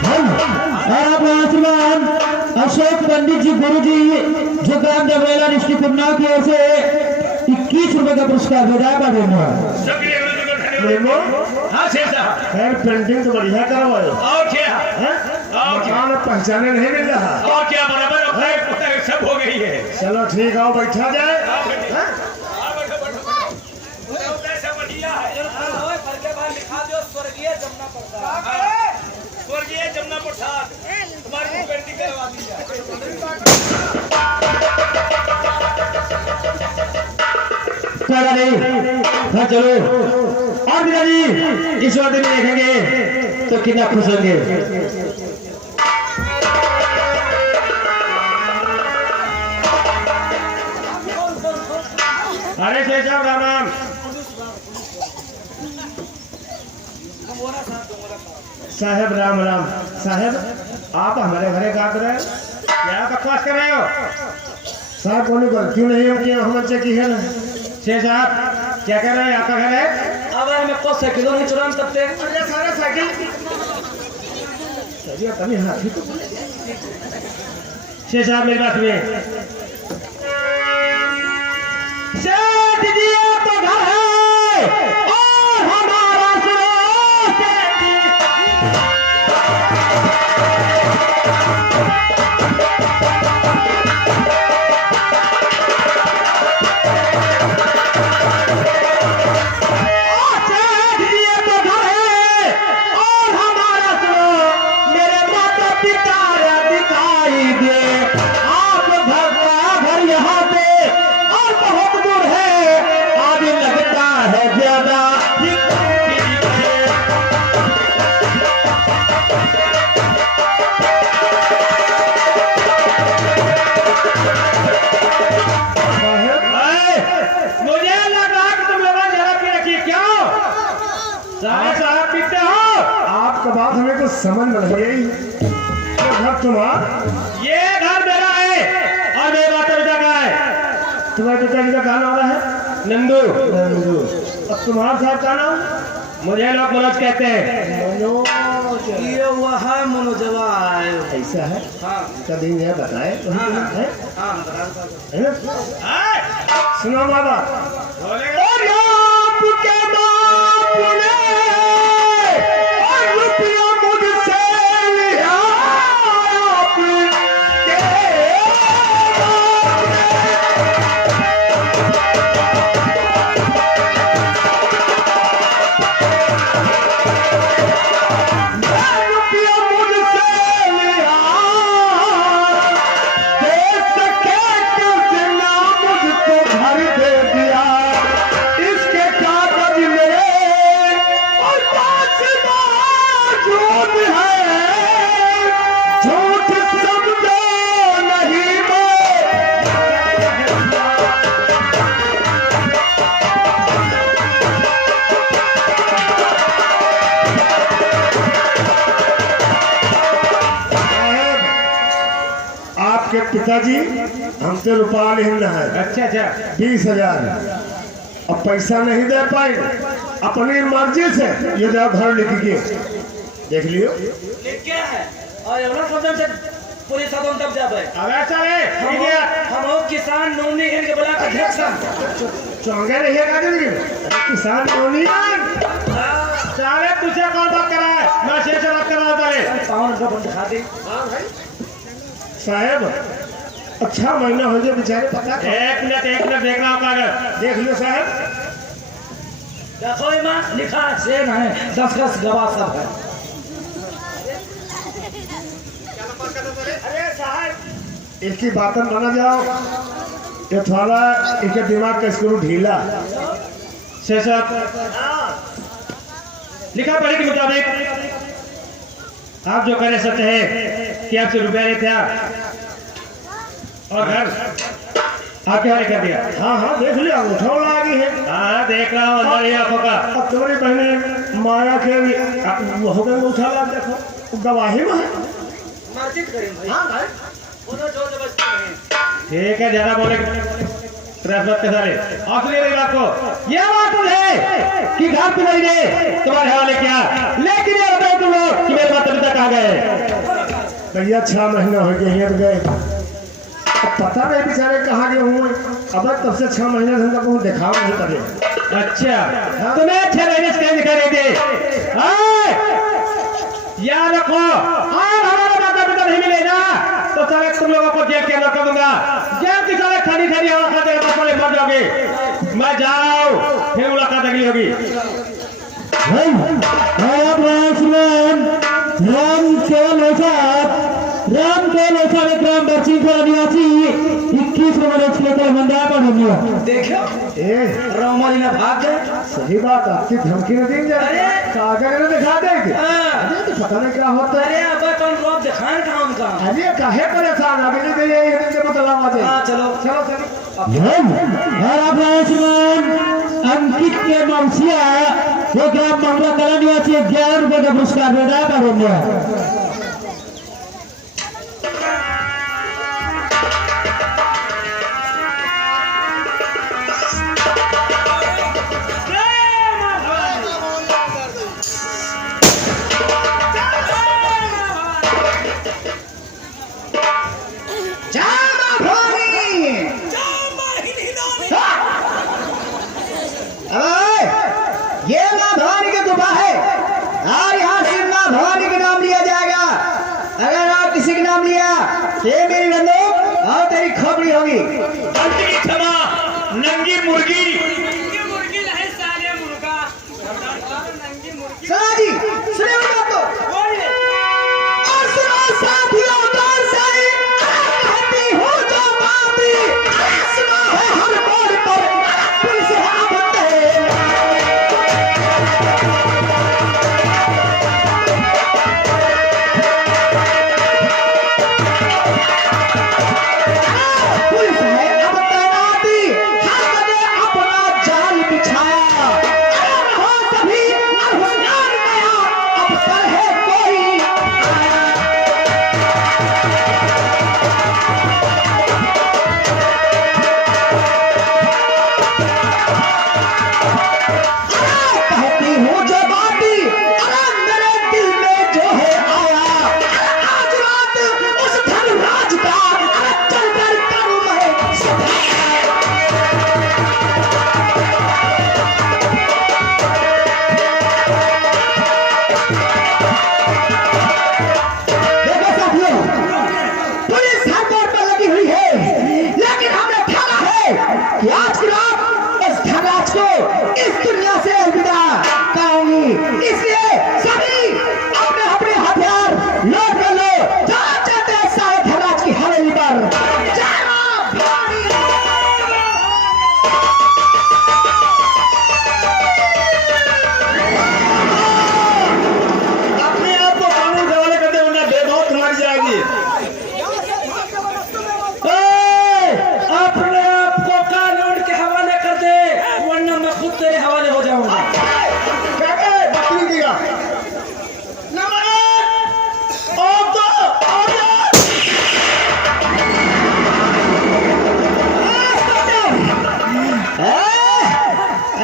और आप आशीर्वाद अशोक पंडित जी गुरु जी जो ग्राम डबरेला डिस्ट्रिक्ट उन्नाव की ओर से 21 रुपए का पुरस्कार भेजा का देना। सक्रिय गुरु जी को धन्यवाद। हाँ शेख साहब, खैर पेंटिंग तो बढ़िया करवाए और क्या और क्या मकान पहचाने नहीं मिल रहा। और क्या बराबर अपने सब हो गई है। चलो ठीक है, बैठा जाए। हाँ? स्वर्गीय जमुना प्रसाद तुम्हारी पेंटिंग करवा दी जाए। हाँ चलो और बिना जी इस वादे में देखेंगे तो कितना खुश होंगे। अरे शेष साहब राम राम। साहब राम राम। साहब आप हमारे घरे का कर रहे हो? क्या बकवास कर रहे हो? साहब कोई गलती नहीं है कि हमसे की है ना। शेष साहब क्या कह रहे हैं? आपका घर है? अब मैं को साइकिलों नहीं चुरा सकते। अरे सारा साइकिल चलिए कभी हाथी तो शेष साहब मेरी बात सुनिए। सेठ जी तो घर है और हमारा सुनो सेठ जी। सेठ जी तो घर है और हमारा सुनो मेरे माता पिता दिखाई दे। आप घर यहाँ पे और बहुत दूर है, आदि लगता है ज्यादा। मुझे लगा कि तुम लोग जरा पी रखी क्यों? साहब पीते हो? आपका बात हमें कुछ समझ में नहीं आई। तो घर तुम्हारा, ये घर मेरा है और मेरे माता पिता का है। तुम्हारे पिताजी का क्या नाम है? नंदू। नंदू। अब तुम्हारा साहब का नाम? मुझे लोग मनोज कहते हैं। मनोज। ये हुआ है मनोजवा है। ऐसा है? हाँ इसका दिन यह बताए। हाँ, हाँ। है? है? हाँ? सुनो बाबा। बोलेगा? और आपके बाप ने और रुपया मुझसे लिया। आपके रुपया मुझसे लिया। देश के किसी ना मुझको घर दे दिया। इसके कागज मेरे और पास मौजूद है। झूठ समझो नहीं मैं। आपके पिताजी हमसे रुपया नहीं है अच्छा अच्छा 20,000। अब पैसा नहीं दे पाए, अपनी मर्जी से ये जो घर लिख के देख लियो। लिख क्या है और एवं समझ से पूरी साधन तब जाते हैं। अब ऐसा है ठीक है। हम लोग किसान नौनी इनके ब्लॉक अध्यक्ष हैं। चौंगे रहिए का किसान यूनियन। साले तुझे कौन बात करा है? मैं शेष से बात कर रहा हूँ। पावन का बंद खा दी। साहब अच्छा महीना हो जाए बेचारे पता कर। एक मिनट देख रहा हूँ कागज। देख लो साहब। देखो इमा लिखा है सेन है 10 गवाह सब है। अरे साहब इसकी बातन बना जाओ। ये थोड़ा इसके दिमाग का स्क्रू ढीला। शेष लिखा पढ़े के मुताबिक आप जो करे सकते हैं कि आपसे रुपया लेते हैं और घर आपके हवाले कर दिया। हाँ हाँ देख लिया, अंगूठा उड़ा गई है। हाँ देख रहा हूँ अंदर ही आंखों का। अब तुम्हारी बहने माया के भी वो हो गए अंगूठा ला, देखो गवाही में है। हाँ भाई ठीक है, ज्यादा बोले मत के सारे आखिरी मेरी बात को। यह बात है कि घर पे नहीं दे तुम्हारे हवाले किया, लेकिन ये बताओ तुम लोग कि मेरे माता पिता कहाँ गए? भैया 6 महीना हो गए हैं, गए अब पता नहीं बेचारे कहाँ गए हुए। अब तब से 6 महीने से हमका कहूँ देखा नहीं करे। अच्छा तुम्हें 6 महीने से कहीं दिखाई नहीं दे। याद रखो, और हमारा माता पिता नहीं मिलेगा तो सारे तुम लोगों को जेल के अंदर कर दूंगा। जेल की सारे खड़ी खड़ी हवा खाते रहते पड़े मर जाओगे। मैं जा रहा हूँ, फिर मुलाकात अगली होगी। राम के लोसा में ग्राम बच्ची को आदिवासी 21 नंबर क्षेत्र मंडा पर हुआ। देखो ए रोमानी ना भाग गए। सही बात, आपकी धमकी न दी जाए, कागज न दिखा देंगे। अरे तो पता नहीं क्या होता है। अरे अब कौन रोब दिखाएं कहाँ उनका। अरे काहे परेशान अभी नहीं ये दिन से मतलब आ जाए। हाँ चलो चलो चलो अंकित के मौसिया वो ग्राम मामला कला निवासी 11 रुपए का पुरस्कार प्रदान करेंगे। ये माँ भवानी की गुफा है और यहाँ सिर्फ माँ भवानी के नाम लिया जाएगा। अगर आप किसी के नाम लिया तो ये मेरी बंदूक और तेरी खोपड़ी होगी। गलती की क्षमा, नंगी मुर्गी। सुना जी, सुने मेरी बात को। और सुनो साथियों, दौर से कहती हूँ जो बात सुना है हर मोड़ पर पुलिस है अब तेरे। पुलिस है अब तैनाती, हर जगह अपना जाल बिछाया। अगर हो सभी होशियार नया अवसर है कोई कहती हूँ जो बाती अरे मेरे दिल में जो है आया। आज रात उस धनराज का अरे चल कर करूँ मैं सफाया। देखो साथियों, पुलिस हर मोड़ पर लगी हुई है, लेकिन हमने ठाना है कि आज की रात इस धनराज को इस दुनिया से अलविदा कराऊंगी। इसलिए सभी अपने अपने हथियार लोड कर लो, जाना चाहते हैं सारे धनराज की हवेली पर। जय मां भवानी। अपने आप को कानून के हवाले करते वरना बेमौत मर जाएगी। अपने आप को कानून के हवाले कर दे वरना मैं खुद तेरे हवाले हो जाऊंगा। क्या कहे बकरी दिया नंबर 1 और 2 और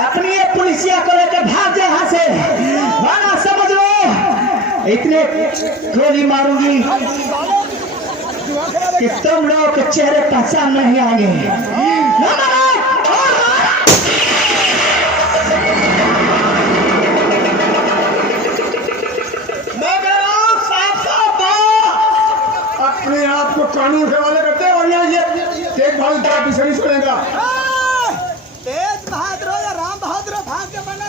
अपनी ये पुलिसिया को लेकर भाग जाए यहाँ से, वरना समझ लो इतने गोली मारूंगी कि तुम लोग के चेहरे पहचान नहीं आएंगे। नंबर 1 और मैं कह रहा हूं साफ अपने आप को कानून के हवाले करते हैं, वरना ये तेज बहादुर तेरा पीछे नहीं छोड़ेगा। तेज बहादुर या राम बहादुर भाग्य बना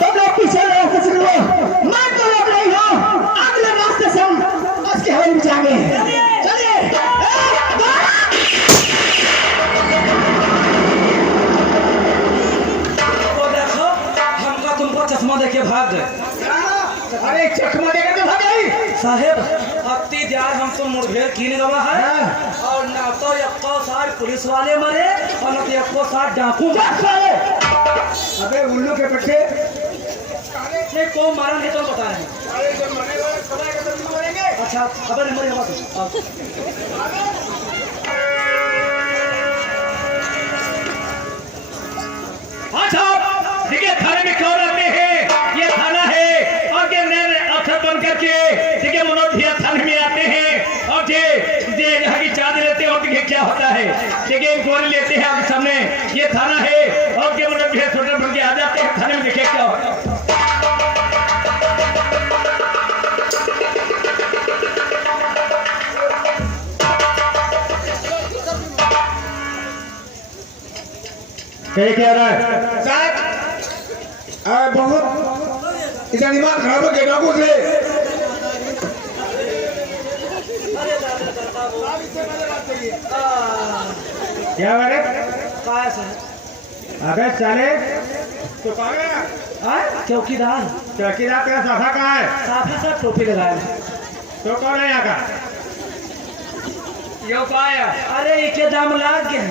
तुम लोग पीछे रास्ते से निकलो, मैं तो रोक रही हूँ। अगले रास्ते से हम उसके हवेली में जाएंगे। चलिए तो देखो हमका तुमको चश्मा देके भाग गए। साहेब अति द्यार हमको मुठभेड़ कीन गवा है और ना तो यक्को साथ पुलिस वाले मरे और ना तो यक्को साथ डाकू साले अबे उल्लू के पट्टे नहीं को मारा नहीं तो बता रहे हैं। अच्छा खबर नंबर अच्छा देखिए थाने में क्यों रहते हैं, ये थाना है और ये नए अफसर बन करके देखिए मनोज भैया थाने में आते हैं और ये यहाँ की चार्ज लेते हैं और देखिए क्या होता है, देखिए इंक्वायरी लेते हैं आपके सामने, ये थाना है और ये मनोज भैया छोटे बन के आ जाते हैं थाने में, देखिए क्या होता है। क्या रहा है साहब? बहुत इसका दिमाग खराब हो गया डाकू से। क्या बात है? अबे साले तो कहाँ गया? चौकीदार चौकीदार तेरा साफा कहाँ है? साफा सर टोपी लगाया है। तो कौन है यहाँ का? यो पाया अरे इके दाम लाग गए,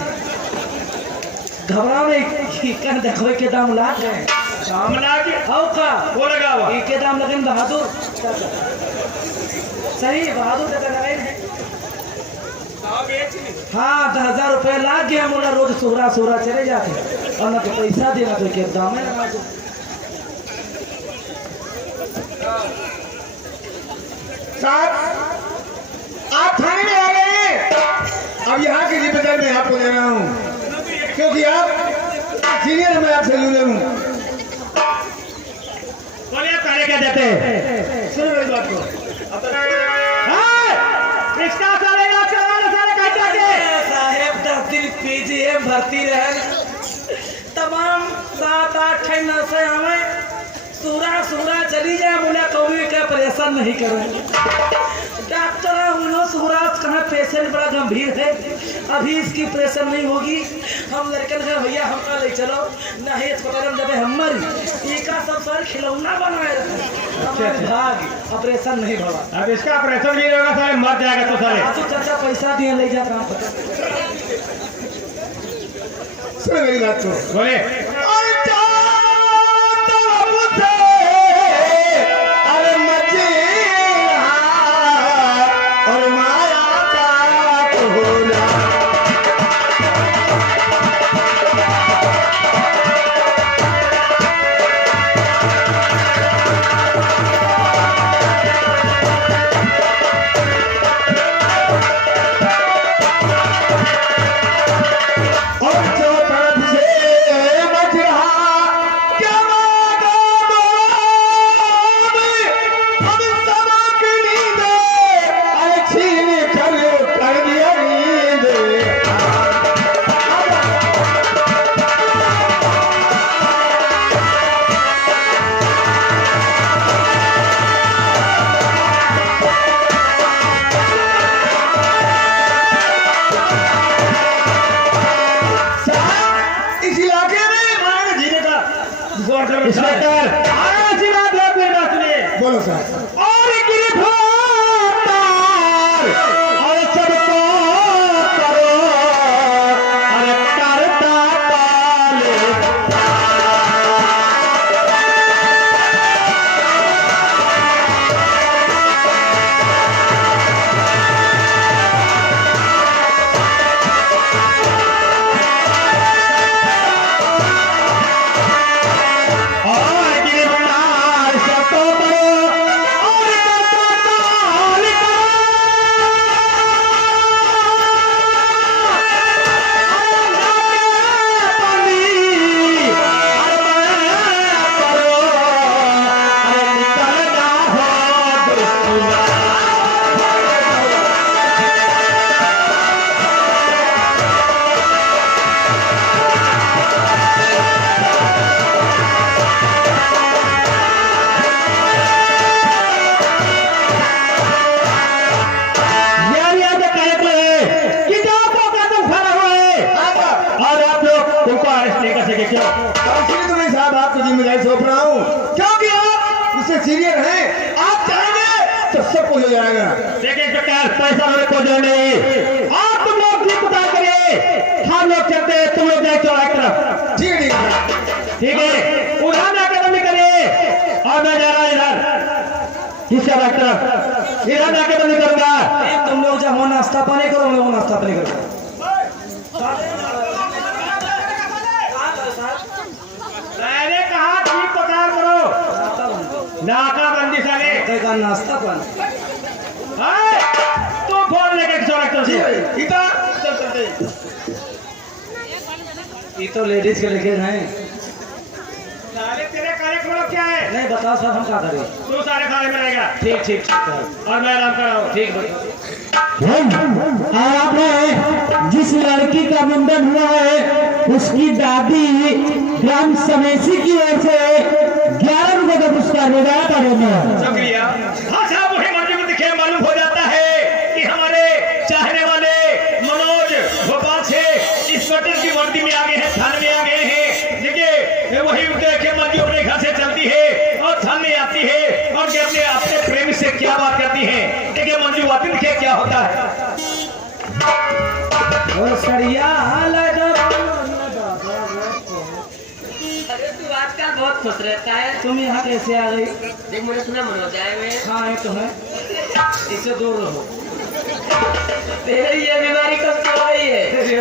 घबराओ नहीं, कन देखो के दाम लाग गए। सामना के आओ का वो लगा हुआ इके दाम लगन बहादुर सही बहादुर जगह लगाए हैं। हाँ 10,000 रुपये लाग गया, मोला रोज सोहरा सोहरा चले जाते और ना तो पैसा देना तो के दाम है लगा दो। साहब आप थाने में आ गए हैं। अब यहाँ की जिम्मेदारी मैं आपको दे रहा हूँ क्योंकि आप सीनियर, मैं आपसे जूनियर हूँ। बोलिए तारे क्या देते हैं, सुनो मेरी बात को। इसका सारे सारे कहते हैं साहेब 10 दिन पीजीएम भर्ती रहे, तमाम 7-8 नर्सें हमें सूरा सूरा चली जाए, बोला कभी का परेशान नहीं करेंगे। डॉक्टर उन्होंने सूरा कहा पेशेंट बड़ा गंभीर है, अभी इसकी प्रेशर नहीं होगी, हम लड़कन का भैया हमका ले चलो नहीं अस्पताल जब हमारी टीका सब सर खिलौना बनाए रखे भाग ऑपरेशन नहीं भवा। अब इसका ऑपरेशन भी होगा सारे मर जाएगा तो सारे। तो चाचा पैसा दिए ले जा काम सुनो मेरी बात को। बोले बोलो सर। और गिरफ्तार और सबको करो अरे करता पाले इसलिए तो मैं साहब आपको जिम्मेदारी सौंप रहा हूँ क्योंकि आप इससे सीनियर हैं। आप चाहेंगे तो सब कुछ हो जाएगा। देखिए इंस्पेक्टर, पैसा मेरे को जो नहीं, आप तुम लोग भी पता करिए, हम लोग चलते हैं, तुम लोग जाए चौराहे की तरफ। ठीक है, ठीक है। ठीक है, उधर जाकर बंदी करिए और मैं जा रहा हूँ इधर इस चौराहे की तरफ, इधर जाकर बंदी करूंगा। तुम लोग जब नाश्ता पानी करो, हम लोग नाश्ता पानी करो। मैंने कहा ठीक पकार करो, नाकाबंदी साले का नाश्ता पानी तुम फोन लेके चौराहे की तरफ ठीक से। है, इधर चल चलते। ये तो लेडीज के लेके हैं। साले तेरे कार्यक्रम क्या है? नहीं बताओ सर, हम क्या करें? तू सारे खाने में रहेगा ठीक ठीक ठीक है। और मैं आराम कर रहा हूँ। ठीक बताओ। और आपने जिस लड़की का मुंडन हुआ है उसकी दादी ग्राम समेसी की ओर से 11 रुपए का पुरस्कार मिला पड़ेगा। शुक्रिया। हाँ साहब, वही मर्जी में दिखे मालूम हो जाता है कि हमारे चाहने वाले मनोज भोपाल से इस वक्त की वर्दी में आ गए हैं, थाने में आ गए हैं। देखिए वही देखे मंजू अपने घर से चलती है और थाने में आती है और अपने अपने प्रेमी से क्या बात करती है। देखिए मंजू आती, देखिए क्या होता है। और सरिया अरे तू आजकल बहुत खुश रहता है। तुम यहाँ कैसे आ गई? देख मैंने सुना मनोज आए हुए हैं। हाँ ये तो है, इससे दूर रहो। तेरी ये बीमारी कब से हो रही है? ये